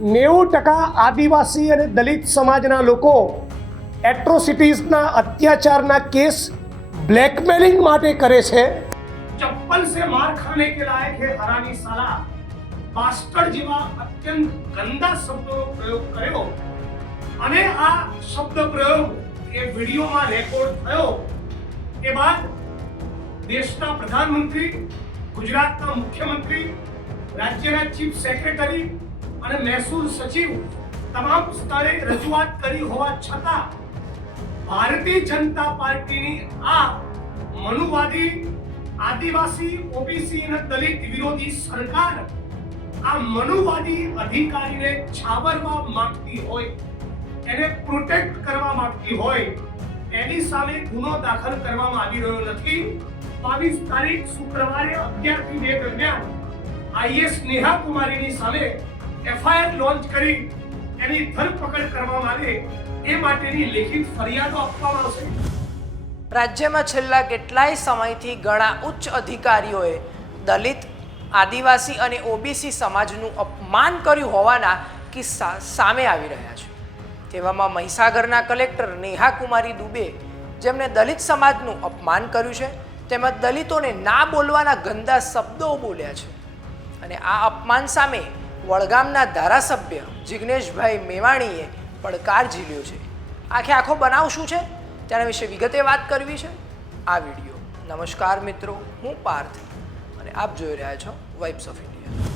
90% આદિવાસી અને દલિત સમાજના લોકો એટ્રોસિટીઝના અત્યાચારના કેસ બ્લેકમેલિંગ માટે કરે છે। ચપ્પલ से मार खाने के लायक है हरामी साला बास्टर्ड જેવા અત્યંત ગંદા શબ્દોનો પ્રયોગ કર્યો અને આ શબ્દ પ્રયોગ એ વિડીયોમાં રેકોર્ડ થયો એ બાદ દેશના પ્રધાનમંત્રી, ગુજરાતના મુખ્યમંત્રી, રાજ્યના ચીફ સેક્રેટરી અને મહેસૂલ સચિવ તમામ સ્તરે રજૂઆત કરી હોવા છતાં ભારતીય જનતા પાર્ટીની આ મનુવાદી આદિવાસી, ઓબીસી અને દલિત વિરોધી સરકાર આ મનુવાદી અધિકારીને છાવરવા માંગતી હોય, એને પ્રોટેક્ટ કરવા માંગતી હોય, એની સામે ગુનો દાખલ કરવામાં આવી રહ્યો નથી। 22 તારીખ શુક્રવારે 11 થી 2 દરમિયાન આઈએસ નેહા કુમારીની સામે એફઆઈઆર લોન્ચ કરી એની ધરપકડ કરવામાં આવે એ માટેની લેખિત ફરિયાદો આપવામાં આવશે। રાજ્યમાં છેલ્લા કેટલાય સમયથી ઘણા ઉચ્ચ અધિકારીઓએ દલિત, આદિવાસી અને ઓબીસી સમાજનું અપમાન કર્યું હોવાના કિસ્સા સામે આવી રહ્યા છે। તેવામાં મહીસાગરના કલેક્ટર નેહા કુમારી દુબે, જેમણે દલિત સમાજનું અપમાન કર્યું છે, તેમજ દલિતોને ના બોલવાના ગંદા શબ્દો બોલ્યા છે અને આ અપમાન સામે વડગામના ધારાસભ્ય જિગ્નેશભાઈ મેવાણીએ પડકાર ઝીલ્યો છે। આખો બનાવ શું છે તેના વિશે વિગતે વાત કરવી છે આ વિડીયો। નમસ્કાર મિત્રો, હું પાર્થ અને આપ જોઈ રહ્યા છો વાઇબ્સ ઓફ ઇન્ડિયા।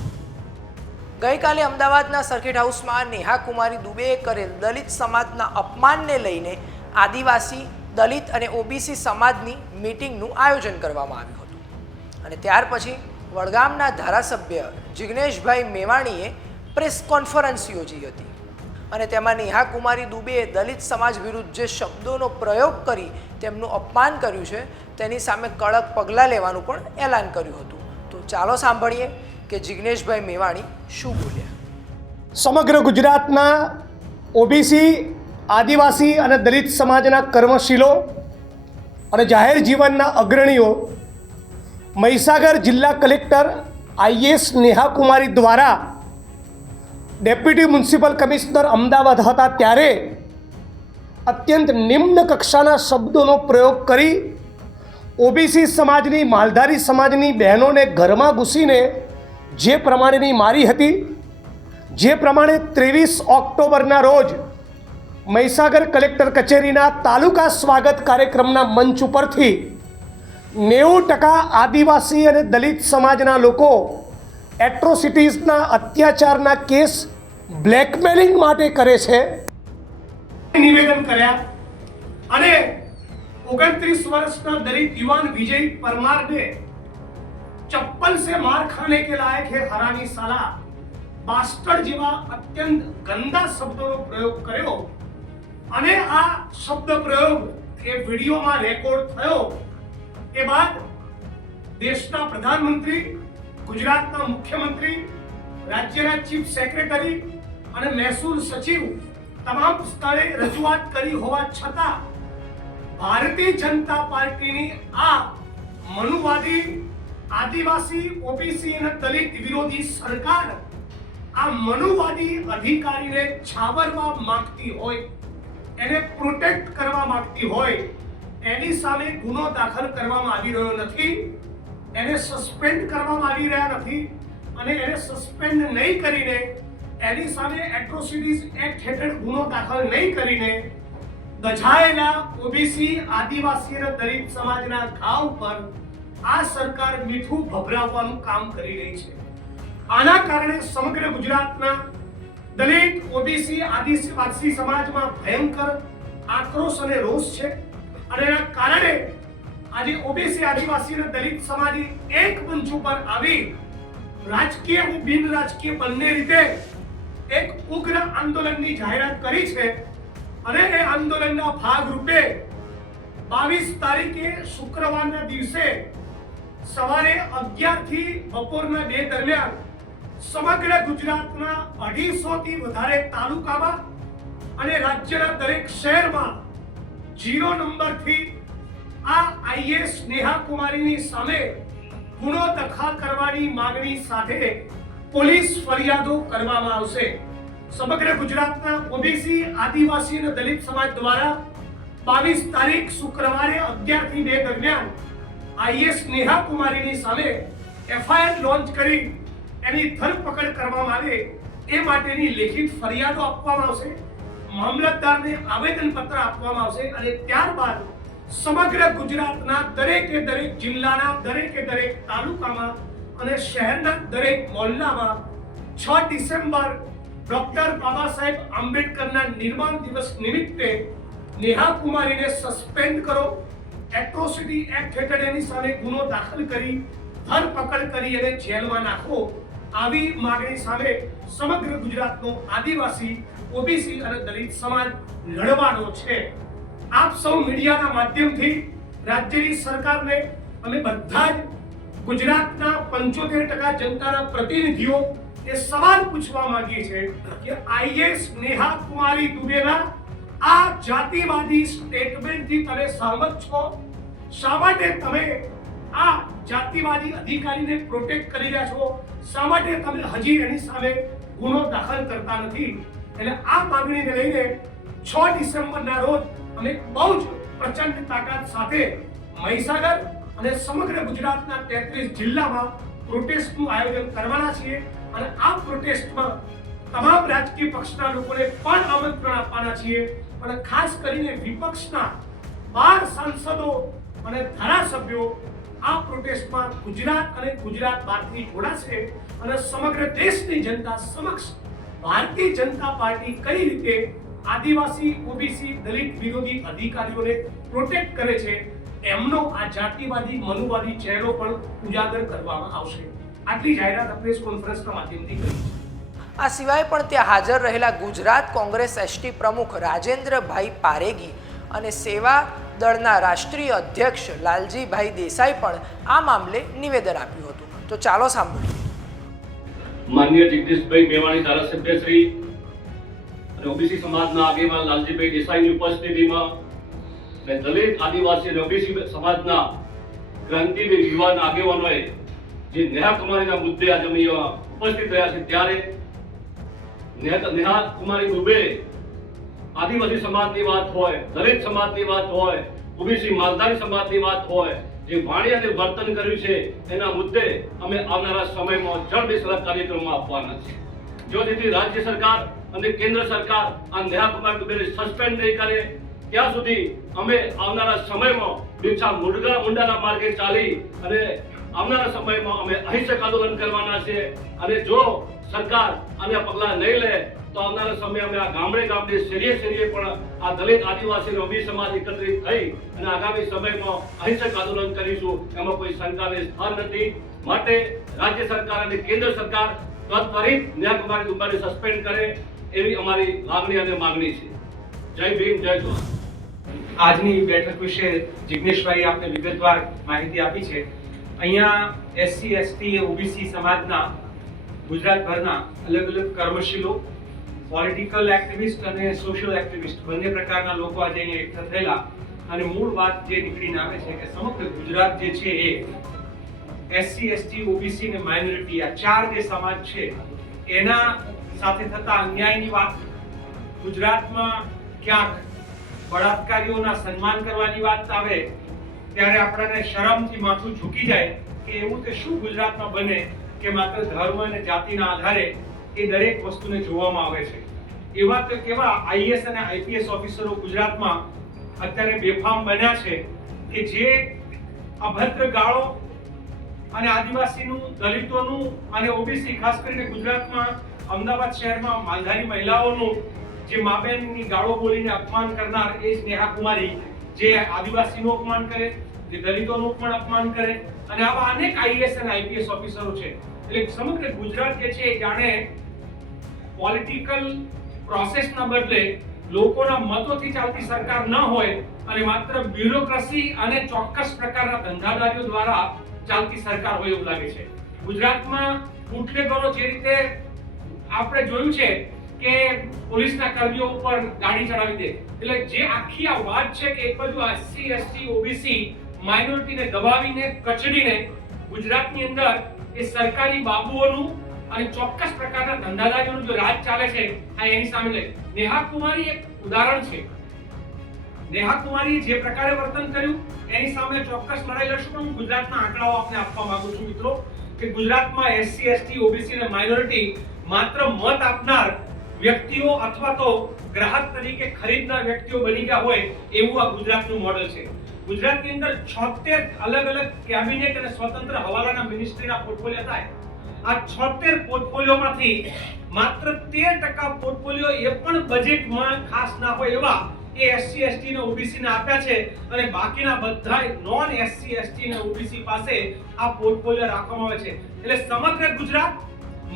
ગઈકાલે અમદાવાદના સર્કિટ હાઉસમાં નેહા કુમારી દુબેએ કરેલ દલિત સમાજના અપમાનને લઈને આદિવાસી, દલિત અને ઓબીસી સમાજની મીટિંગનું આયોજન કરવામાં આવ્યું હતું અને ત્યાર પછી વડગામના ધારાસભ્ય જિગ્નેશભાઈ મેવાણીએ પ્રેસ કોન્ફરન્સ યોજી હતી અને તેમાં નેહા કુમારી દુબેએ દલિત સમાજ વિરુદ્ધ જે શબ્દોનો પ્રયોગ કરી તેમનું અપમાન કર્યું છે તેની સામે કડક પગલાં લેવાનું પણ એલાન કર્યું હતું। તો ચાલો સાંભળીએ કે જિગ્નેશભાઈ મેવાણી શું બોલ્યા। સમગ્ર ગુજરાતના ઓબીસી, આદિવાસી અને દલિત સમાજના કર્મશીલો અને જાહેર જીવનના અગ્રણીઓ મહીસાગર જિલ્લા કલેક્ટર આઈએસ નેહા કુમારી દ્વારા ડેપ્યુટી મ્યુનિસિપલ કમિશનર અમદાવાદ હતા ત્યારે અત્યંત નિમ્ન કક્ષાના શબ્દોનો પ્રયોગ કરી ઓબીસી સમાજની, માલધારી સમાજની બહેનોને ઘરમાં ઘૂસીને જે પ્રમાણેની મારી હતી, જે પ્રમાણે 23 ઓક્ટોબરના રોજ મહીસાગર કલેક્ટર કચેરીના તાલુકા સ્વાગત કાર્યક્રમના મંચ ઉપરથી 90% આદિવાસી અને દલિત સમાજના લોકો એટ્રોસિટીઝના અત્યાચારના કેસ બ્લેકમેલિંગ માટે કરે છે નિવેદન કર્યા અને 29 વર્ષના દલિત યુવાન વિજય પરમારને ચપ્પલ से मार खाने के लायक है हरामी साला बास्टर्ड જેવા અત્યંત ગંદા શબ્દોનો પ્રયોગ કર્યો અને આ શબ્દ પ્રયોગ એ વિડીયોમાં રેકોર્ડ થયો એ બાદ દેશના પ્રધાનમંત્રી, ગુજરાતના મુખ્યમંત્રી, રાજ્યના ચીફ સેક્રેટરી અને મહેસૂલ સચિવ તમામ સ્તરે રજૂઆત કરી હોવા છતાં ભારતીય જનતા પાર્ટીની આ મનુવાદી આદિવાસી, ઓબીસી અને દલિત વિરોધી સરકાર આ મનુવાદી અધિકારીને છાવરવા માંગતી હોય, એને પ્રોટેક્ટ કરવા માંગતી હોય, એની સામે ગુનો દાખલ કરવામાં આવી રહ્યો નથી, એને સસ્પેન્ડ કરવામાં આવી રહ્યા નથી અને એને સસ્પેન્ડ નહીં કરીને એની સામે એટ્રોસિટીઝ એક્ટ હેઠળ ગુનો દાખલ નહીં કરીને દઝાયેલા ઓબીસી, આદિવાસી અને દલિત સમાજના ઘાવ પર આ સરકાર મીઠું ભભરાવવાનું કામ કરી રહી છે। આના કારણે સમગ્ર ગુજરાતના દલિત, ઓબીસી, આદિવાસી સમાજમાં ભયંકર આક્રોશ અને રોષ છે અને એના કારણે આજે ઓબીસી, આદિવાસી અને દલિત સમાજ એક મંચ ઉપર આવી રાજકીય અને બિન રાજકીય બંને રીતે એક ઉગ્ર આંદોલનની જાહેરાત કરી છે અને એ આંદોલનના ભાગરૂપે 22 તારીખે શુક્રવારના દિવસે સવારે 11 થી બપોરના 2 દરમિયાન સમગ્ર ગુજરાતના 250 થી વધારે તાલુકામાં અને રાજ્યના દરેક શહેરમાં 0 નંબરથી આ આઈએસ નેહા કુમારીની સામે ગુનો દાખલ કરવાની માંગણી સાથે પોલીસ ફરિયાદો કરવામાં આવશે। સમગ્ર ગુજરાતના ઓબીસી આદિવાસી અને દલિત સમાજ દ્વારા 22 તારીખ શુક્રવારે 11 થી 2 દરમિયાન આઈએસ નેહા કુમારીની સામે એફઆઈઆર લોન્ચ કરી એની ધરપકડ કરવામાં આવે એ માટેની લેખિત ફરિયાદો આપવામાં આવશે, મામલતદારને આવેદનપત્ર આપવામાં આવશે અને ત્યારબાદ સમગ્ર ગુજરાતના દરેકે દરેક જિલ્લાના દરેકે દરેક તાલુકામાં અને શહેરના દરેક મોહલ્લામાં 6 ડિસેમ્બર ડોક્ટર બાબા સાહેબ આંબેડકરના નિર્માણ દિવસ નિમિત્તે નેહા કુમારીને સસ્પેન્ડ કરો, એટ્રોસિટી એક્ટ હેઠળ એની સામે ગુનો દાખલ કરી ધરપકડ કરી અને જેલમાં નાખો, આવી માંગણી સામે સમગ્ર ગુજરાતનો આદિવાસી, ઓબીસી અને દલિત સમાજ લડવાનો છે. આપ સૌ મીડિયાના માધ્યમથી રાજ્યની સરકારને અમે બધા જ ગુજરાતના 75% જનતાના પ્રતિનિધિઓ એ સવાલ પૂછવા માંગીએ છીએ કે આઈએસ નેહા કુમારી દુબેના આ જાતિવાદી સ્ટેટમેન્ટથી તમે સહમત છો? શા માટે તમે આ જાતિવાદી અધિકારીને પ્રોટેક્ટ કરી રહ્યા છો? શા માટે તમે હજી એની સામે ગુનો દાખલ કરતા નથી? એટલે આ માંગણીને લઈને 6 ડિસેમ્બરના રોજ અમે બહુ જ પ્રચંડ તાકાત સાથે મહીસાગર અને સમગ્ર ગુજરાતના 33 જિલ્લામાં પ્રોટેસ્ટનું આયોજન કરવાના છીએ અને આ પ્રોટેસ્ટમાં તમામ રાજકીય પક્ષના લોકોને પણ આમંત્રણ આપવાના છીએ અને ખાસ કરીને વિપક્ષના 12 સાંસદો અને ધારાસભ્યો આ પ્રોટેસ્ટમાં ગુજરાત અને ગુજરાત બહારથી જોડાશે અને સમગ્ર દેશની જનતા સમક્ષ ભારતીય જનતા પાર્ટી કઈ રીતે આદિવાસી, ઓબીસી, દલિત વિરોધી અધિકારીઓને પ્રોટેક્ટ કરે છે એમનો આ જાતિવાદી મનુવાદી ચહેરો પણ ઉજાગર કરવામાં આવશે. આટલી જાહેરાત પ્રેસ કોન્ફરન્સના માધ્યમથી કરી. આ સિવાય પણ ત્યાં હાજર રહેલા ગુજરાત કોંગ્રેસ એસટી પ્રમુખ રાજેન્દ્રભાઈ પારેગી અને સેવા દળના રાષ્ટ્રીય અધ્યક્ષ લાલજીભાઈ દેસાઈ પણ આ મામલે નિવેદન આપ્યું હતું. તો ચાલો સાંભળીએ. માનનીય જગદીશભાઈ મેવાણી ધારાસભ્ય શ્રી અને ઓબીસી સમાજના આગેવાન લાલજીભાઈ દેસાઈની ઉપસ્થિતિમાં અને દલિત, આદિવાસી અને ઓબીસી સમાજના ક્રાંતિવીર યુવાન આગેવાનોએ જે નેહા કુમારીના મુદ્દે આજે અમે ઉપસ્થિત રહ્યા છે ત્યારે નેહા કુમારી દુબે આદિવાસી સમાજની વાત હોય, દલિત સમાજની વાત હોય, ઓબીસી માલધારી સમાજની વાત હોય, જે વાણી અને વર્તન કર્યું છે એના મુદ્દે અમે આવનારા સમયમાં જળબેસલાક કાર્યક્રમો આપવાના છે. જો તેથી રાજ્ય સરકાર અને કેન્દ્ર સરકાર આ નેહા કુમારી દુબેને સસ્પેન્ડ નહીં કરે ત્યાં સુધી અમે આવનારા સમયમાં બીજા મુંડાના માર્ગે ચાલી અને આવનારા સમયમાં અમે અહિંસક આંદોલન કરવાના છે અને જો સરકાર આના પગલાં નહીં લે તો આવનારા સમયે અમે આ ગામડે શેરીએ પણ આ દલિત, આદિવાસી અને ઓબીસી સમાજ એકત્રિત થઈ અને આગામી સમયમાં અહિંસક આંદોલન કરીશું. એમાં કોઈ શંકાને સ્થાન નથી. માટે રાજ્ય સરકાર અને કેન્દ્ર સરકાર ત્વરિત નેહા કુમારી દુબેને સસ્પેન્ડ કરે એવી અમારી લાગણી અને માંગણી છે. જય ભીમ, જય જોહાર. આજની બેઠક વિશે જિગ્નેશભાઈ આપને વિગતવાર માહિતી આપી છે. અહીંયા એસસી, એસટી, ઓબીસી સમાજના ગુજરાતભરના અલગ અલગ કર્મશીલો, પોલિટિકલ એક્ટિવિસ્ટ અને સોશિયલ એક્ટિવિસ્ટ બંને પ્રકારના લોકો આજે અહીંયા એકઠા થયેલા અને મૂળ વાત જે નીકળીને આવે છે કે સમગ્ર ગુજરાત જે છે એ એસસી, એસટી, ઓબીસી અને માઇનોરિટી આ 4 જે સમાજ છે એના સાથે થતા અન્યાયની વાત, ગુજરાતમાં ક્યાંક બળાત્કારીઓના સન્માન કરવાની વાત આવે ત્યારે આપણને શરમથી માથું ઝૂકી જાય કે એવું તે શું ગુજરાતમાં બને કે માત્ર ધર્મ અને જાતિના આધારે એ દરેક વસ્તુને જોવામાં આવે છે. એવા તો કેવા આઈએએસ અને આઈપીએસ ઓફિસરો ગુજરાતમાં અત્યારે બેફામ બન્યા છે કે જે અભદ્ર ગાળો અને આદિવાસીનું, દલિતોનું અને ઓબીસી ખાસ કરીને ગુજરાતમાં અમદાવાદ શહેરમાં માલધારી મહિલાઓનું જે માબેનની ગાળો બોલીને અપમાન કરનાર એ જ નેહા કુમારી જે આદિવાસીનું અપમાન કરે, જે દલિતોનું પણ અપમાન કરે અને આવા અનેક આઈએએસ અને આઈપીએસ ઓફિસરો છે. એટલે સમગ્ર ગુજરાત જે છે જાણે પોલિટિકલ પ્રોસેસના બદલે લોકોના મતોથી ચાલતી સરકાર ન હોય અને માત્ર બ્યુરોક્રેસી અને ચોક્કસ પ્રકારના ધંધાદારીઓ દ્વારા ચાલતી સરકાર હોય એવું લાગે છે. ગુજરાતમાં બુટલેગરો જે રીતે આપણે જોયું છે કે પોલીસના કર્મીઓ ઉપર ગાડી ચડાવી દે, એટલે જે આખી આ વાત છે કે એક બાજુ એસસી, એસટી, ઓબીસી માઇનોરિટીને દબાવીને કચડીને ગુજરાતની અંદર એ સરકારી બાબુઓનું અને ચોક્કસ પ્રકારના ધંધાદારીઓનું જો રાજ ચાલે છે આ એની સામે લઈ નેહા કુમારી એક ઉદાહરણ છે. નેહા કુમારીએ જે પ્રકારે વર્તન કર્યું એની સામે ચોક્કસ લડાઈ લડશું. પણ હું ગુજરાતના આંકડાઓ આપને આપવા માંગુ છું મિત્રો કે ગુજરાતમાં એસસી એસટી ઓબીસી અને માઇનોરિટી માત્ર મત આપનાર વ્યક્તિઓ અથવા તો ગ્રાહક તરીકે ખરીદનાર વ્યક્તિઓ બની ગયા હોય એવું આ ગુજરાતનું મોડેલ છે. ગુજરાતની અંદર 76 અલગ અલગ કેબિનેટ અને સ્વતંત્ર હવાલાના મિનિસ્ટ્રીના પોર્ટફોલિયો થાય. આ 76 પોર્ટફોલિયોમાંથી માત્ર 13% પોર્ટફોલિયો એ પણ બજેટમાં ખાસ ના હોય એવા એ એસસી એસટી ને ઓબીસી ને આપ્યા છે અને બાકીના બધા નોન એસસી એસટી ને ઓબીસી પાસે આ પોર્ટફોલિયો રાખવામાં આવે છે. એટલે સમગ્ર ગુજરાત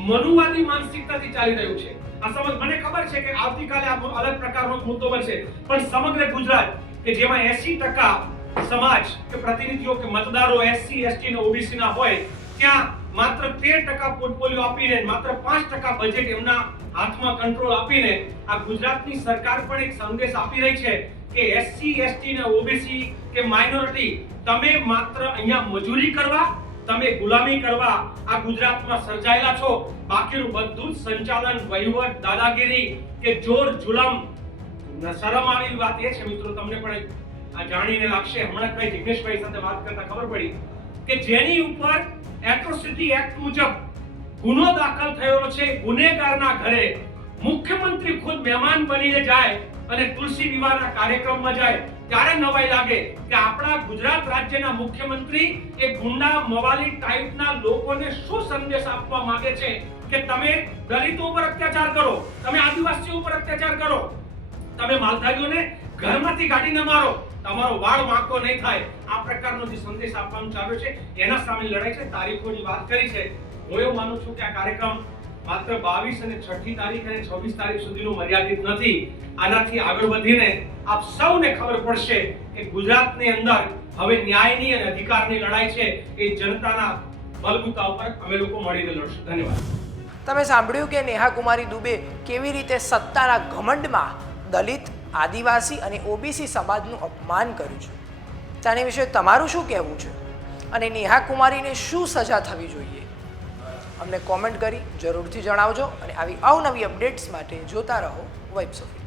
મનુવાદી માનસિકતાથી ચાલી રહ્યું છે. આ સમજ મને ખબર છે કે આવતીકાલે આ અલગ પ્રકારનો મુદ્દો બનશે, પણ સમગ્ર ગુજરાત કે જેમાં 80% સમાજ કે પ્રતિનિધિઓ કે મતદારો એસસી એસટી ને ઓબીસી ના હોય ત્યાં માત્ર 13% પોર્ટફોલિયો આપીને માત્ર 5% બજેટ એમના હાથમાં કંટ્રોલ આપીને આ ગુજરાતની સરકાર પણ એક સંદેશ આપી રહી છે કે એસસી એસટી ને ઓબીસી કે માઇનોરિટી તમે માત્ર અહીંયા મજૂરી કરવા, તમે ગુલામી કરવા આ ગુજરાતમાં સર્જાયેલા છો. બાકીનું બધું જ સંચાલન, વહીવટ, દાદાગીરી કે જોર જુલમ. શરમ આવી વાત એ છે મિત્રો, તમને પણ આ જાણીને લાગશે, હમણાં કઈ જિગ્નેશભાઈ સાથે વાત કરતા ખબર પડી કે જેની ઉપર એટ્રોસિટી એક્ટ મુજબ ગુનો દાખલ થયેલો છે, ગુનેગારના ઘરે મુખ્યમંત્રી ખુદ મહેમાન બનીને જાય અને તુલસી વિવાહના કાર્યક્રમમાં જાય ત્યારે નવાઈ લાગે કે આપણા ગુજરાત રાજ્યના મુખ્યમંત્રી એ ગુંડા મવાલી ટાઈપના લોકોને શું સંદેશ આપવા માંગે છે કે તમે દલિતો ઉપર અત્યાચાર કરો, તમે આદિવાસીઓ ઉપર અત્યાચાર કરો, તમે માલધારીઓને ઘરમાંથી કાઢીને મારો, તમારો વાળ વાંકો નહીં થાય. આ પ્રકારનો જે સંદેશ આપવાનું ચાલુ છે એના સામે લડાઈ છે. તારીખોની વાત કરી છે. હું એવું માનું છું કે આ કાર્યક્રમ માત્ર 22 અને 6ઠી તારીખ અને 26 તારીખ સુધીનો મર્યાદિત નથી. આનાથી આગળ વધીને આપ સૌને ખબર પડશે કે ગુજરાતની અંદર હવે ન્યાયની અને અધિકારની લડાઈ છે એ જનતાના બલબૂતા ઉપર અમે લોકો મળીને લડશું. ધન્યવાદ. તમે સાંભળ્યું કે નેહા કુમારી દુબે કેવી રીતે સત્તાના ઘમંડમાં દલિત, આદિવાસી અને ઓબીસી સમાજનું અપમાન કર્યું છે. તેની વિશે તમારું શું કહેવું છે અને નેહા કુમારીને શું સજા થવી જોઈએ? અમને કોમેન્ટ કરી જરૂરથી જણાવજો અને આવી અવનવી અપડેટ્સ માટે જોતા રહો વાઇબ્સ ઓફ ઇન્ડિયા.